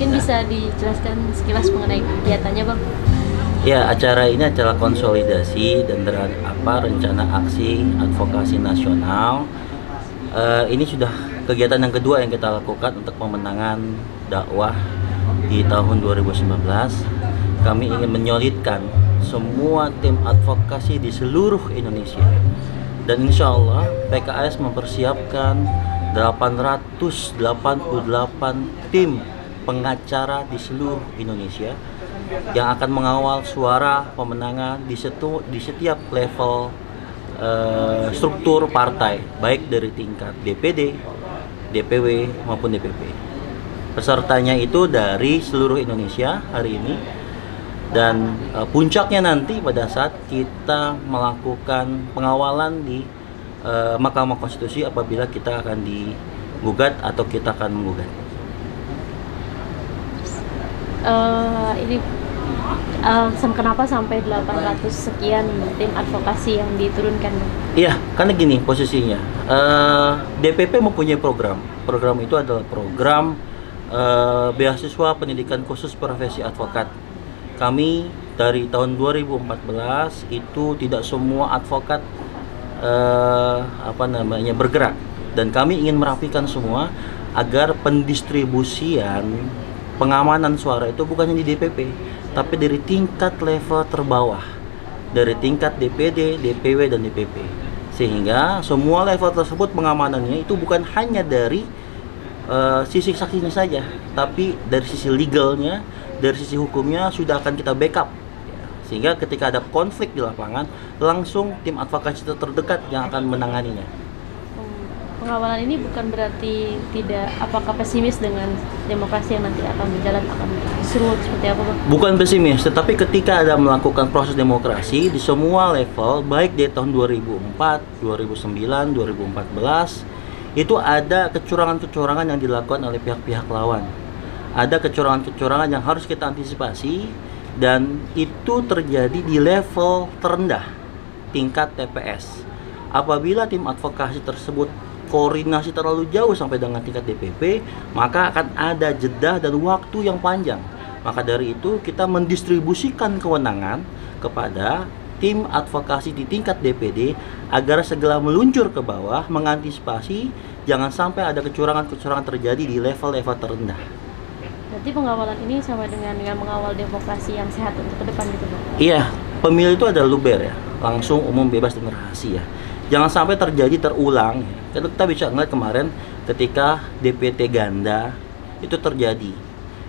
Mungkin bisa dijelaskan sekilas mengenai kegiatannya, Bang. Ya, acara ini acara konsolidasi dan rencana aksi advokasi nasional. Ini sudah kegiatan yang kedua yang kita lakukan untuk pemenangan dakwah di tahun 2019. Kami ingin menyolidkan semua tim advokasi di seluruh Indonesia. Dan insya Allah PKS mempersiapkan 888 tim pengacara di seluruh Indonesia yang akan mengawal suara pemenangan di setiap level struktur partai, baik dari tingkat DPD, DPW maupun DPP. Pesertanya itu dari seluruh Indonesia hari ini, dan puncaknya nanti pada saat kita melakukan pengawalan di Mahkamah Konstitusi apabila kita akan digugat atau kita akan menggugat. Ini kenapa sampai 800 sekian tim advokasi yang diturunkan, Bang? Iya, karena gini posisinya. DPP mempunyai program. Program itu adalah program beasiswa pendidikan khusus profesi advokat. Kami dari tahun 2014 itu tidak semua advokat bergerak, dan kami ingin merapikan semua agar pendistribusian pengamanan suara itu bukan hanya di DPP, tapi dari tingkat level terbawah, dari tingkat DPD, DPW, dan DPP. Sehingga semua level tersebut pengamanannya itu bukan hanya dari sisi saksinya saja, tapi dari sisi legalnya, dari sisi hukumnya sudah akan kita backup. Sehingga ketika ada konflik di lapangan, langsung tim advokasi terdekat yang akan menanganinya. Pengawalan ini bukan berarti apakah pesimis dengan demokrasi yang nanti akan berjalan, akan seru seperti apa, Bang? Bukan pesimis, tetapi ketika ada melakukan proses demokrasi di semua level, baik di tahun 2004, 2009, 2014, itu ada kecurangan-kecurangan yang dilakukan oleh pihak-pihak lawan. Ada kecurangan-kecurangan yang harus kita antisipasi, dan itu terjadi di level terendah, tingkat TPS. Apabila tim advokasi tersebut koordinasi terlalu jauh sampai dengan tingkat DPP, maka akan ada jeda dan waktu yang panjang. Maka dari itu kita mendistribusikan kewenangan kepada tim advokasi di tingkat DPD agar segera meluncur ke bawah, mengantisipasi jangan sampai ada kecurangan-kecurangan terjadi di level-level terendah. Berarti pengawalan ini sama dengan mengawal demokrasi yang sehat untuk ke depan gitu, Bang? Iya, pemilu itu ada luber ya, langsung, umum, bebas, dan rahasia. Jangan sampai terjadi terulang. Kita bisa ngeliat kemarin ketika DPT ganda itu terjadi.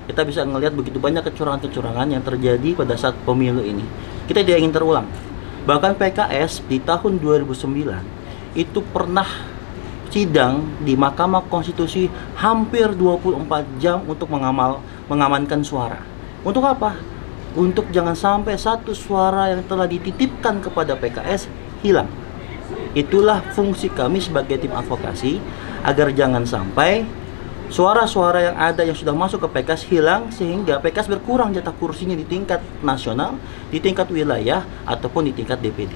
Kita bisa ngelihat begitu banyak kecurangan-kecurangan yang terjadi pada saat pemilu ini. Kita tidak ingin terulang. Bahkan PKS di tahun 2009 itu pernah sidang di Mahkamah Konstitusi hampir 24 jam untuk mengamankan suara. Untuk apa? Untuk jangan sampai satu suara yang telah dititipkan kepada PKS hilang. Itulah fungsi kami sebagai tim advokasi, agar jangan sampai suara-suara yang ada yang sudah masuk ke PKS hilang, sehingga PKS berkurang jatah kursinya di tingkat nasional, di tingkat wilayah, ataupun di tingkat DPD.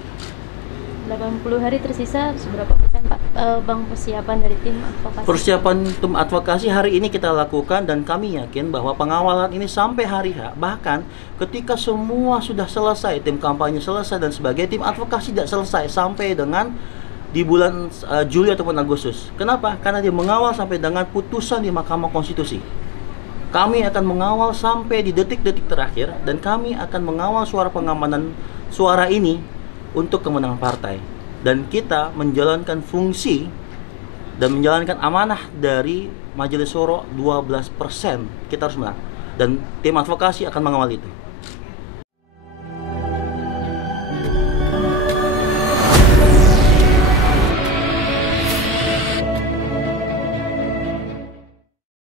80 hari tersisa, seberapa persen, Pak, Bang, persiapan dari tim advokasi? Persiapan tim advokasi hari ini kita lakukan, dan kami yakin bahwa pengawalan ini sampai hari H. Bahkan ketika semua sudah selesai, tim kampanye selesai dan sebagainya, tim advokasi tidak selesai sampai dengan di bulan Juli ataupun Agustus. Kenapa? Karena dia mengawal sampai dengan putusan di Mahkamah Konstitusi. Kami akan mengawal sampai di detik-detik terakhir, dan kami akan mengawal suara pengamanan suara ini untuk kemenangan partai, dan kita menjalankan fungsi dan menjalankan amanah dari Majelis Syuro 12%, kita harus menang, dan tim advokasi akan mengawal itu.